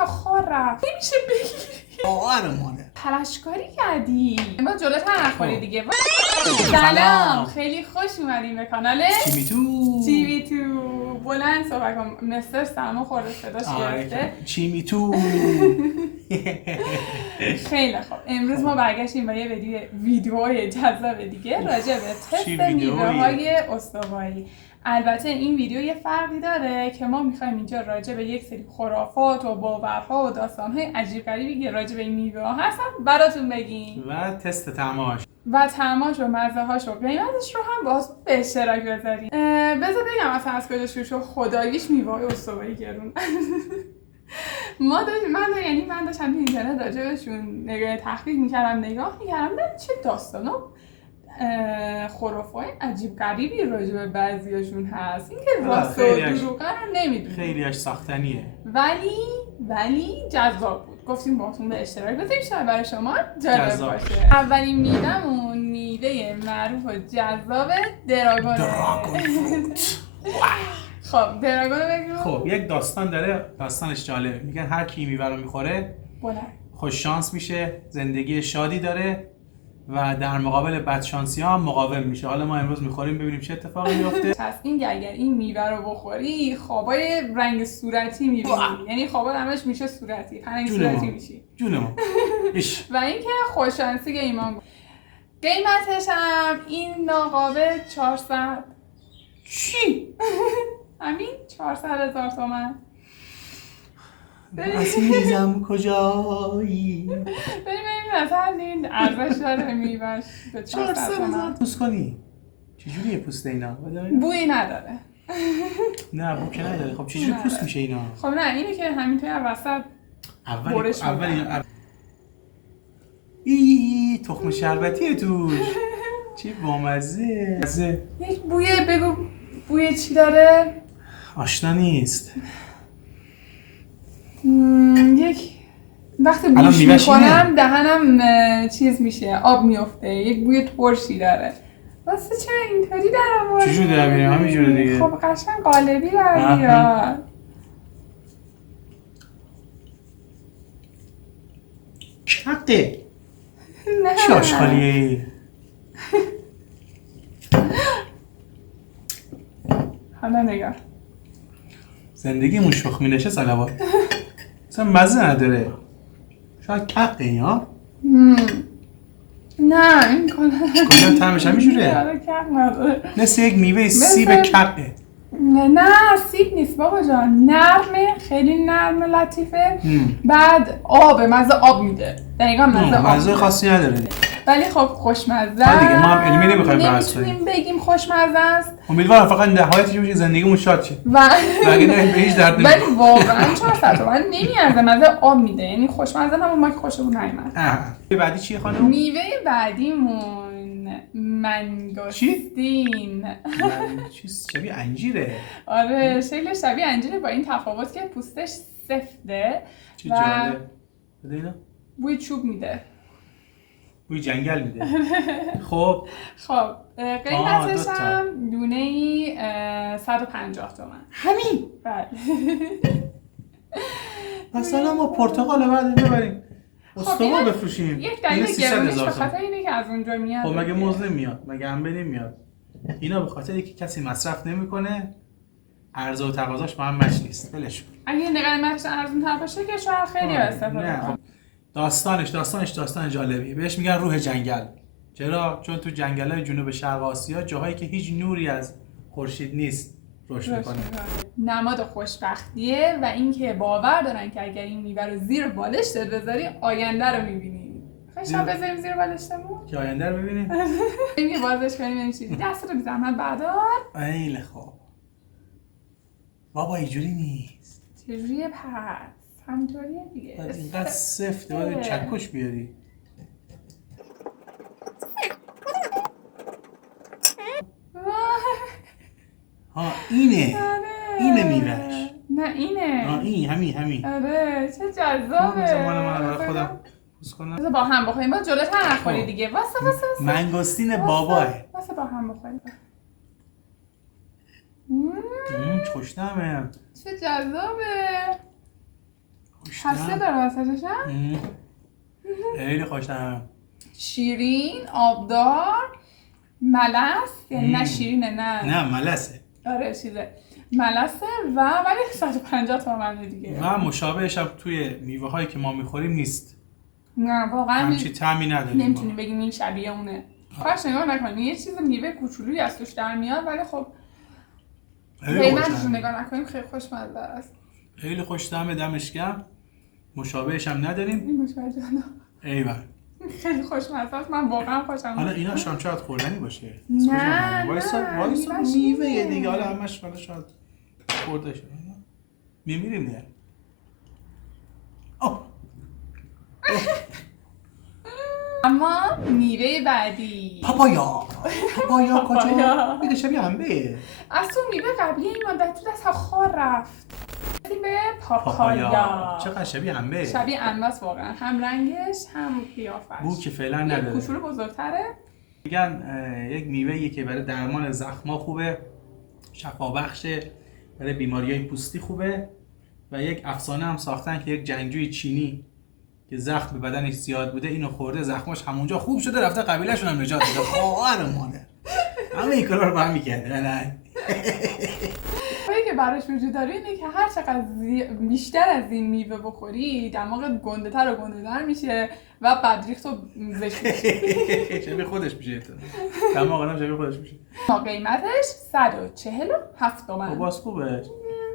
خورم نمیشه بگیری. مانه پلشکاری کردی. ما جلوت هم نخوری دیگه. سلام، خیلی خوش اومدیم به کانال تیوی تو. بلند صحبت کن، مستر سرما خورده صداش گرفته. چیمی تو. خیلی خوب، امروز ما برگشتیم با یه ویدیوهای جذاب دیگه راجع به تست میوه‌های استوایی. البته این ویدیو یه فرقی داره که ما میخوایم اینجا راجع به یک سری خرافات و باورها و داستانهای عجیب غریبی که راجع به این میوه ها هستن براتون بگیم و تست تماش و مزه هاش و قیمتش رو هم باز به اشتراک بذاریم. بذار بگم اصلا از کجا شروع شد. خداییش میوه های استوایی گرون. من داشتم تو اینترنت راجع بهشون تحقیق میکردم، نگاه میکردم چه داستانا خرافات عجیب غریبی راجع به بعضیاشون هست. اینکه راست و دروغه رو نمیدونم، خیلیش ساختنیه ولی جذاب بود. گفتیم باهاتون به اشتراک بذاریم شاید برای شما جالب باشه. اولین میوهمون میوه معروف و جذاب دراگون فروت. خب دراگون بگو. خب یک داستان داره، داستانش جالبه. میگن هر کی میوه رو میخوره خوش شانس میشه، زندگی شادی داره و در مقابل بدشانسی ها هم مقاوم میشه. حالا ما امروز میخوریم ببینیم چه اتفاقی میفته. پس این اگر این میوه رو بخوری خوابای رنگ صورتی میبینی، یعنی خوابات همش میشه صورتی، پنج صورتی میشی. جون ما. و اینکه خوششانسی که ایمان بود. قیمتش هم این ناقابه 400 چی؟ همین 400,000 تومان. عزیزم کجایی؟ ببین مثلا این ارزش داره میوهش به 400,000 پوست کنی؟ چجوریه پوست اینا؟ بویی نداره. نه بو که نداره. خب چجوری پوست میشه اینا؟ خب نه اینه که همینطوری وسط اول ای تخم شربتیه توش. چه بامزه. یک بگو بوی چی داره؟ آشنا نیست. یک وقتی بوش میکنم دهنم چیز میشه، آب میفته. یک بوی ترشی داره. واسه چرا اینطوری در آوردی؟ چجوری در میره؟ همینجوره دیگه. خب قشنگ قالبی در میاد. کقه. نه چی آشغالیه؟ حالا نگاه. زندگیمون شخمی نشه صلوات. اصلا مزه نداره. شاید کقه این ها؟ نه این کنم طعمش همینجوره؟ آره کق نداره. مثل یک میوه سیب کقه. نه سیب نیست بابا جان، نرمه، خیلی نرمه، لطیفه. بعد مزه آب میده. دقیقاً مزه خاصی نداره. ولی خب خوشمزه. دیگه ما هم علمی نمیخوایم بحث کنیم. نمیتونیم بگیم خوشمزه است. امیدوارم فقط نهایتش بشه زندگیمون شاد شه. اگه نه به هیچ درد نمیخوره. ولی واقعا 400 تومن نمیارزه. مزه آب میده، یعنی خوشمزه هم ما که خوشمون نیومد. بعدی چیه خانم؟ میوه بعدیمون منگوستین. چیز شبیه انجیره. آره شکلش شبیه انجیره با این تفاوت که پوستش سفته چه جالب. بده اینا. بوی چوب میده. بوی جنگل میده. خب قیمتش هم دونه‌ای 150 تومن. همین؟ بله. مثلا ما پرتقال بعد ببریم استوا بفروشیم. یک دلیل گرونش به خاطر اینه که از اونجا میاد. خب مگه موز نمیاد؟ مگه انبه نمیاد؟ اینا به خاطر اینکه کسی مصرف نمیکنه، عرضه و تقاضاش با هم مچ نیست. ولش کن. اگه قیمتش ارزان‌تر باشه که شاید خیلی استفاده کنه. داستان جالبیه. بهش میگن روح جنگل. چرا؟ چون تو جنگل‌های جنوب شرق آسیا، جاهایی که هیچ نوری از خورشید نیست، رشد می‌کنه. نماد خوشبختیه و اینکه باور دارن که اگر این میوه رو زیر بالشت بذاری آینده رو می‌بینی. خواهشم بذاریم زیر بالشتمون که آینده رو ببینیم. این بازش کنیم این چیزی. دست رو بی زحمت بردار. خیلی خوب. بابا اینجوری نیست. چجوریه پس؟ همینطوریه دیگه. اینقدر سفته باید چکش بیاری. اینه میوهش. نه اینه. این همین. آره چه جذابه. من برای خودم پوست کنم. بذار با هم بخوریم. با جلوت هم نخوری دیگه. واسه منگوستین باباه. واسه با هم بخوریم. خوشتمه. چه جذابه. هسته داره وسطش هم؟ خیلی خوشم. شیرین، آبدار، ملس، یعنی نه شیرینه نه ملسه. آره چیزه ملسه و ولی 150 تومنه دیگه. و مشابهش هم توی میوه هایی که ما میخوریم نیست. نه واقعا همچی طعمی نداریم. نمیتونی بگیم این شبیه اونه. خواهش نگاه نکنی یه چیز میوه کوچولویی از توش در میاد ولی خب قیمتش رو نگاه نکنیم خیلی خوشمزه است. خیلی خوش طعمه، دمش گرم. مشابهش هم نداریم. این مشابه جانا. ایول. خیلی خوشمزه است، من واقعا خوشم. حالا اینا شام شاید خوردنی باشه. نه وایسا میوه دیگه، حالا همش حالا شاید خورده شده. میمیریم دیگه. اما میوه بعدی پاپایا کجا؟ میگه شبیه انبه. از تو میوه قبلی این مادت تو دست خار رفت به پاپایا. چقدر شبیه انبه. شبیه انبه است واقعا، هم رنگش هم قیافش. بو که فعلا نداره. کوچولو بزرگتره. میگن یک میوه‌ایه که برای درمان زخما خوبه، شفابخشه، برای بیماریهای پوستی خوبه و یک افسانه هم ساختن که یک جنگجوی چینی که زخم به بدنش زیاد بوده اینو خورده، زخمش همونجا خوب شده، رفته قبیله‌شون هم نجات داده. خواهر مادر همه این کارا رو با هم می‌کرده. نه کاری که براش وجود داره اینه که هر چقدر بیشتر از این میوه بخوری دماغت گنده‌تر و گنده‌تر میشه و بدریخت و زشت میشه. شبیه خودش میشه. دماغ آدم شبیه خودش میشه. قیمتش 147 تومن. خب باز خوبه.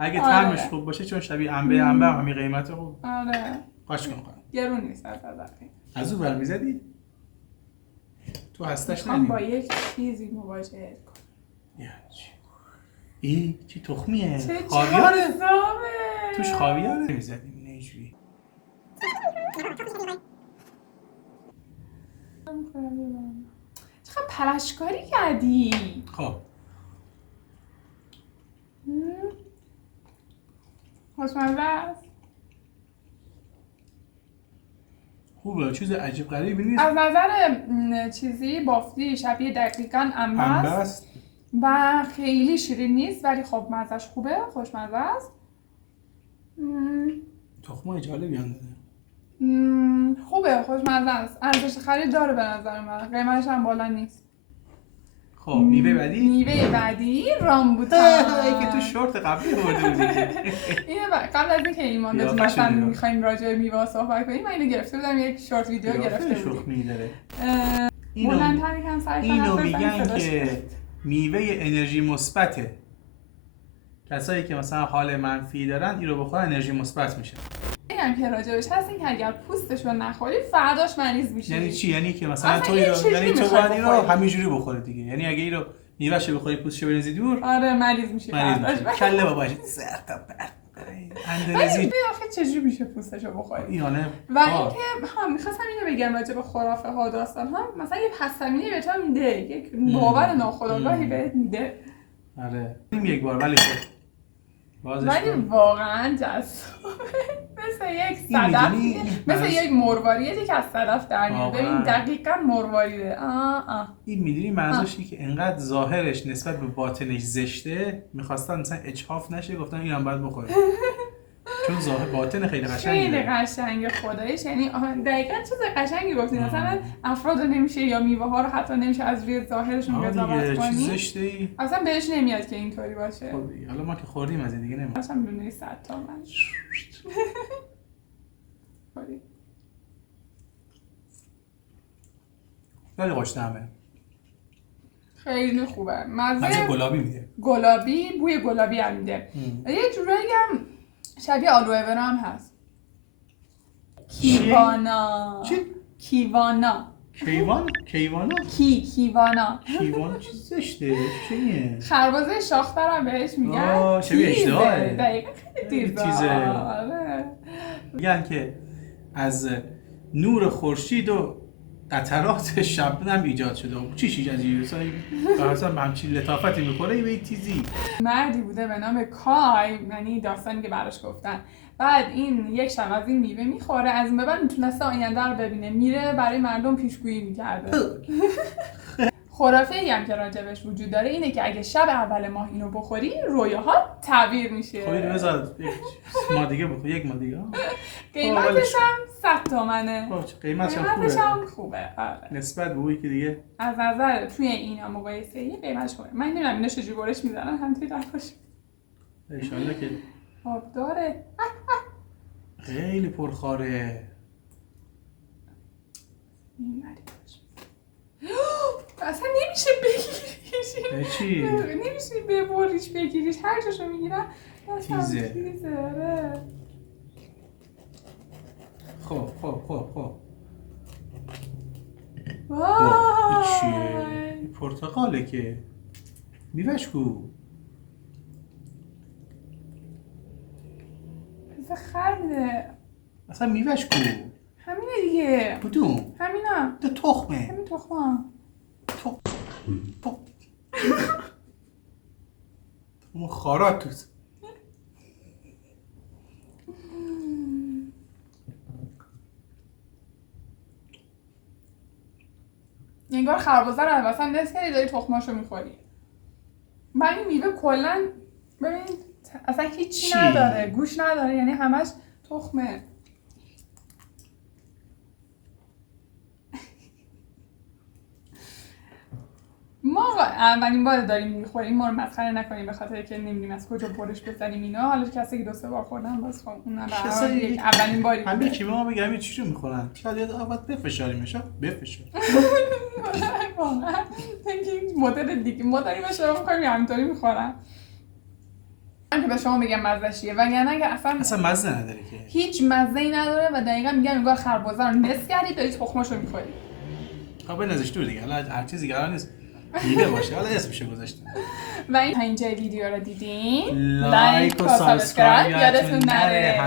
اگه طعمش خوب باشه، چون شبیه انبه همین قیمته خوب. آره. قاش کن. گرون نیست از اون برمیزدی؟ تو هستش نمیدی؟ با یک چیزی مواجه کن. این چی تخمیه؟ خاویاره؟ توش خاویاره؟ نمیزدیم اینجوری. چقدر پلشکاری کردی؟ خب خوشمزه است؟ خوبه، چیز عجیب غریبی نیست. از نظر چیزی بافتی شبیه دقیقاً انبه است و خیلی شیرین نیست ولی خب مزهش خوبه، خوشمزه است. تخمای جالبی هم داره. خوبه، خوشمزه است، ارزش خرید داره به نظر من، قیمتش هم بالا نیست. خب میوه بعدی؟ میوه بعدی رامبوتان. ای که تو شورت قبلی آورده بودی. اینه قبل از اینکه ایمان بهتون مثلا میخوایم راجع به میوه صحبت کنیم من اینو گرفته بودم، یک شورت ویدیو گرفته بودم. شخمی داره. بلندتر یکم سرش اینو میگن که میوه انرژی مثبته. کسایی که مثلا حال منفی دارن اینو بخورن انرژی مثبت میشه. اینم که راجبش هست این که اگر پوستشو نخوری فرداش مریض میشی. یعنی چی؟ یعنی که مثلا تو باید اینو همینجوری بخوری دیگه. یعنی اگه اینو میوهشو بخوری پوستشو بریزی دور، آره مریض میشی فرداش. کله باباش زرد تا پرت. اندونزی آخه چجوری میشه پوستشو بخوری؟ اینانه. و اینکه می‌خواستم اینو بگم راجع به خرافه ها داستان ها، مثلا یه پس‌زمینه به تو میده، یک باور ناخودآگاهی بهت میده. آره. این یک بار ولی ولی واقعا جذابه. مثل یک صدف، مثل یک مرواریه که از صدف در میاد. ببین دقیقاً مرواریه. این میدونی منظورش که انقدر ظاهرش نسبت به باطنش زشته، میخواستن مثلا اجحاف نشه، گفتن اینم باید بخوره. چون ظاهر باطن خیلی قشنگه. خیلی قشنگه خداییش، یعنی دقیقاً چیز قشنگی گفتین. مثلا افراد نمیشه یا میوه ها رو حتی نمیشه از روی ظاهرشون قضاوت کنی. زشته. اصلا بهش نمیاد که اینطوری باشه. خب حالا ما که خوردیم از این دیگه نمیاد. اصلا دونه 100 تومن. خیلی خوش طعمه. خیلی خوبه. مزه گلابی میده. گلابی، بوی گلابی هم میده. یه جورایی هم شبیه آلوه ورا هم هست. کیوانا. چی؟ کیوانا. کیوانا؟ کیوانا. کیوانا چی زشته؟ چیه؟ خربزه شاخ‌تر هم بهش میگن. شبیه اشتهاره. دقیقا خیلی تیزه. میگن که از نور خورشید و قطرات شبنم ایجاد شده. چی عجیبه. مثلا همچین لطافتی میخوره به این تیزی. مردی بوده به نام کای، یعنی داستانی که براش گفتن. بعد این یک شب از این میوه میخوره، از این به بعد میتونسته آینده رو ببینه، میره برای مردم پیشگویی میکرده. خرافه‌ای هم که راجبش وجود داره اینه که اگه شب اول ماه اینو بخوری رویاها تعبیر میشه. خب اینو بذار یک ماه دیگه بخور، یک ماه دیگه. قیمتش هم 100 تومنه. قیمتش هم خوبه. آره. نسبت به اون که دیگه از نظر توی اینا مقایسه‌ای قیمتش خوبه. من نمیدونم اینا چجوری برش میزنن هم توی دستش. ان شاءالله که آب داره. خیلی پرخواره. این اصلا نمیشه بگیریش. چی؟ نمیشه ببریش بگیریش، هر جاشو میگیرم تیزه. آره. خب وای چیه؟ این پرتقاله که میوهش کو؟ پس خر میده. اصلا میوهش کو؟ همینه دیگه. کدوم؟ همینا. ده تخمه. همین تخمه. اون خارات توست. انگار خربزه رو مثلا نصف کردی داری تخماشو میخوری. من این میوه کلا ببین اصلا هیچی نداره، گوش نداره، یعنی همش تخمه. ما اولین بار داریم میخوریم، ما رو مسخره نکنیم به خاطر که نمیدونیم از کجا برش بزنیم اینا. حالا کسی که 2-3 بار خوردن باز خب اونم یک اولین باری بوده. همین که ما میگم همین چی رو میخورن؟ شاید اول بفشاریمش، بفشار. واقعا اینکه مدل دیگه ما داریم اشتباه میکنیم یا همینطوری میخورن. من که به شما میگم مزه چیه وگرنه که اصلا مزه نداره که. هیچ مزه‌ای نداره و دقیقاً میگم انگار خربزه رو نصف کردی داری تخماشو میخوری. خب بنازش دور دیگه. حالا هر چیزی قرار نیست دیده باشه. حالا اسمشو گذاشتم. و این اینجا ویدیو رو دیدین لایک و سابسکرایب یادتون نره.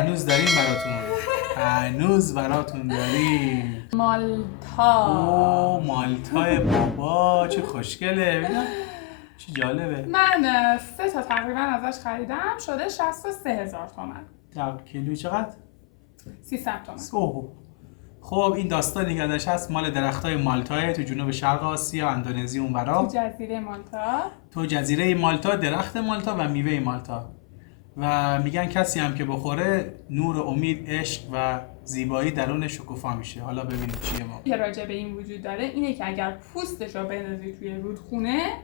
هنوز براتون داریم مالتا. مالتای بابا چه خوشگله. چه جالبه. من 3 تا تقریبا ازش خریدم شده 63,000 تومان. کیلویی چقدر؟ 300 تومان. خب این داستانی که ازش هست مال درختای مالتاه تو جنوب شرق آسیا، اندونزی اونورا. تو جزیره مالتا درخت مالتا و میوه مالتا. و میگن کسی هم که بخوره نور امید، عشق و زیبایی درون شکوفا میشه. حالا ببینیم چیه ما. که راجع به این وجود داره اینه که اگر پوستش رو بندازی توی رودخونه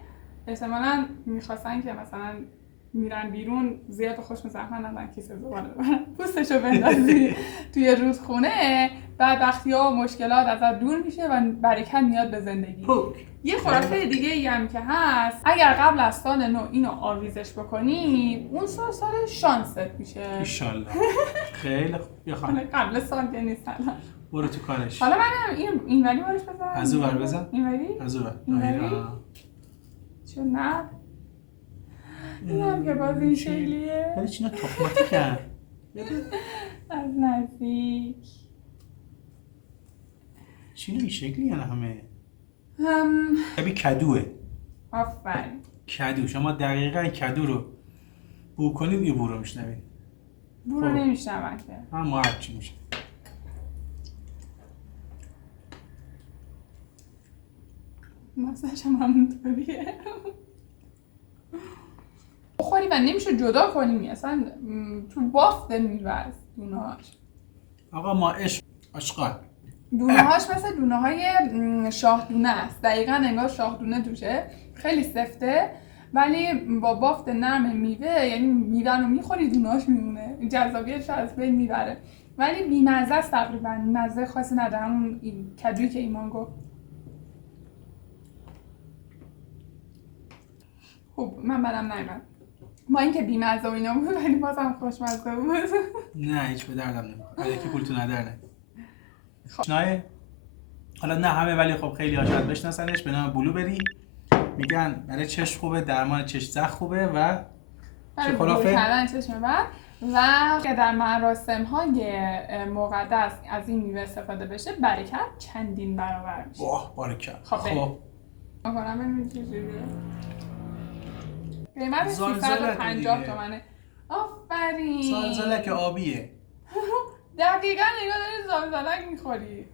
احتمالاً میخواستن که مثلا میرن بیرون زیاد خوش زحمت ندن کیسه زباله ببرن. پوستشو بندازی توی رودخونه بدبختی‌ها و مشکلات ازت دور میشه و برکت میاد به زندگی. یه خرافه دیگه ای هم که هست اگر قبل از سال نو اینو آویزش بکنی اون سال شانست میشه انشالله. خیلی خوب. حالا قبل سال که نیست الان. برو تو کارش. حالا من این ولی برش بزنم. از اون ور بزن. این ولی؟ از اون ور. چون نه اینم که باز این شکلیه. ولی چینا تخماتی کرد. از نزدیک. چینا این شکلی یعنی همه؟ شبیه کدوه. آفرین. کدو. شما دقیقاً کدو رو بو کنید یه بو رو میشنوید. بو رو نمیشنون که. اما هرچی میشه. مزه‌ش هم همونطوریه. بخوری و نمیشه جدا کنیم اصلا تو بافت میوه دونه‌هاش. آقا ما عشقا. دونه‌هاش مثل دونه‌های شاه دونه است. دقیقاً انگار شاه دونه توشه. خیلی سفته ولی با بافت نرم میوه یعنی میوه رو میخوری دونه‌هاش میمونه. جذابیتش از بین میبره. ولی بی‌مزه است تقریباً. مزه خاصی نداره. همون کدویی که ایمان گفت. خب من بدم نمیاد. ما اینکه بی‌مزه و اینا بود ولی بازم خوشمزه بود. نه هیچ به دردم نمیخوره. الکی پولتون نداره. نه حالا نه همه ولی خب خیلی ها شاید بشناسنش به نام بلوبری. میگن برای چشم خوبه، درمان چشم زخم خوبه و چه خرافه کردن چشم بعد و که در مراسم های مقدس از این میوه استفاده بشه برکت چندین برابر میشه. واه برکت. خب میکنم ببینید چجوریه. قیمت 350 تومنه. آفرین. زالزالک آبیه. دقیقاً نگاه داری زالزالک میخوری.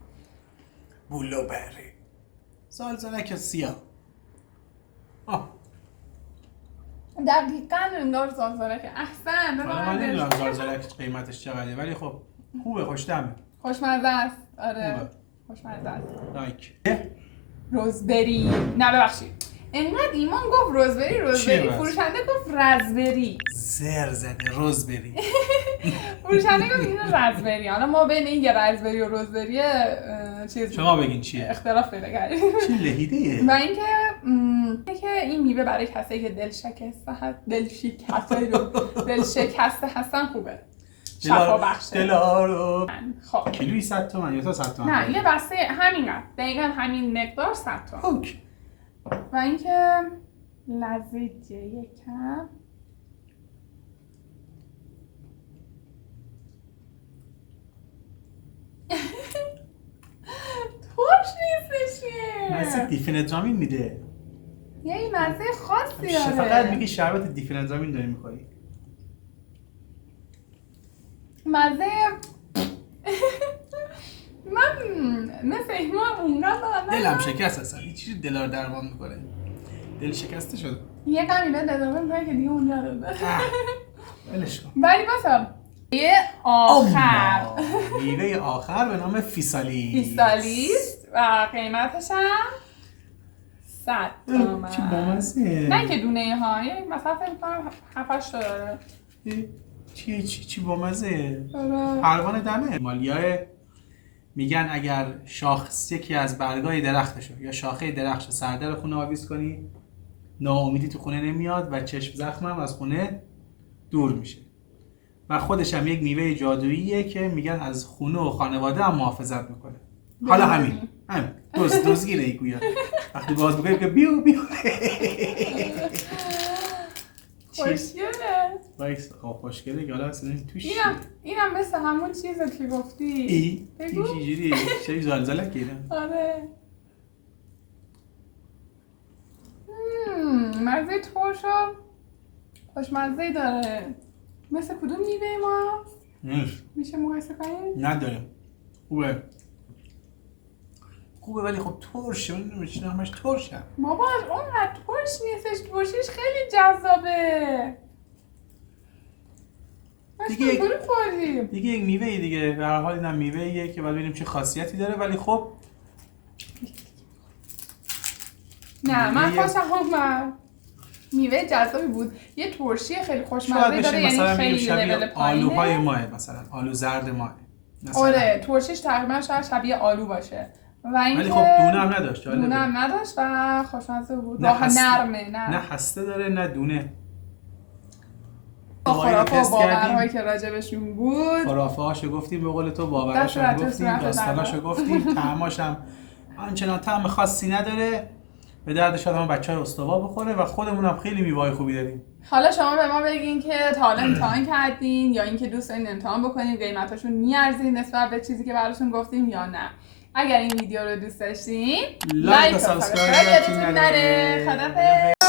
بلوبری. زالزالک سیاه. دقیقاً انگار زلزلک. احسن. من نمیدونم زلزلک قیمتش چقدره ولی خب خوبه، خوش‌طعمه. خوشمزه است. آره. خوشمزه است. لایک. روزبری. نه ببخشید. انقدر ایمان گفت روزبری فروشنده گفت رزبری. زر زده روزبری. فروشنده گفت این رزبری. حالا ما بین این رزبری و روزبری چیز شما بگین چیه؟ اختلاف پیدا کردیم. چی لهیده‌ایه؟ و اینکه این میوه برای کسایی که دل شکسته هستن خوبه. شفا بخشه. دلارو. خب کیلویی 100 تومن یا تا 100 تومن؟ نه یه بسته همینقدر. دقیقاً همین مقدار 100 تومن. اوکی. و اینکه لذیذه یکم. ترش نیستش که. مزه دیفنزامین میده. یه مزه خاصی داره. فقط میگی شربت دیفنزامین داری میخوری. مزه من مثل ایمان اونقدر دلم شکست اصلا. این چیزی دلار درمان میکنه. دل شکسته شد. یه قمیله دلار میکنه که دیگه اونجا رو بده. ولش کن. ولی بسا یه آخر میوه آخر به نام فیسالیست و قیمتش هم 100 تومن. چی بامزه. نه که دونه ها یه مثلا فکر کنم 7-8 تا داره. چی بامزه. آره. پروانه دمه. مالیای میگن اگر یکی از برگای درختشو یا شاخه درختشو سردر خونه آویز کنی ناامیدی تو خونه نمیاد و چشم زخمم از خونه دور میشه. و خودش هم یک میوه جادوییه که میگن از خونه و خانواده هم محافظت میکنه. حالا همین دزگیره ای گویا. وقتی باز بکنیم که بیو خوشگله. وایس خوشگله که حالا اصلا توش اینم مثل همون چیزه که گفتی. بگو این چیزی چه زلزلک گیرم. آره. مزه ترشو خوشمزه داره. مثل کدوم میوه ما؟ میشه مقایسه کنیم؟ نداره. خوبه ولی خب ترشه. من نمیدونم چرا همش ترشه. بابا اونقدر ترش نیستش. ترشش خیلی جذابه. دیگه یک میوه دیگه. به هر حال اینم میوه‌ایه که بعد ببینیم چه خاصیتی داره ولی خب نه من خوشم اومد. میوه جذابی بود. یه ترشی خیلی خوشمزه داره یعنی خیلی لول پایینه. آلوهای ماه مثلا آلو زرد ماه. آره ترشیش تقریبا شاید شبیه آلو باشه. ولی خب دونه هم نداشت. دونه هم نداشت و خوشمزه بود. نرمه. نه هسته داره نه دونه. خرافه و باورهایی که راجبشون بود. خرافه هاشو گفتیم به قول تو، باورهاشو گفتیم، داستاناشو گفتیم، طعمش هم آنچنان طعم خاصی نداره. به درد شاید هم بچه‌های استوا بخوره و خودمون هم خیلی میوه‌های خوبی داریم. حالا شما به ما بگین که تا حالا امتحان کردین یا اینکه دوست دارین امتحان بکنین قیمتاشون میارزین نسبت به چیزی که براتون گفتیم یا نه. اگر این ویدیو رو دوست داشتین لایک و سابسکرایب یادتون نره. خدافظ.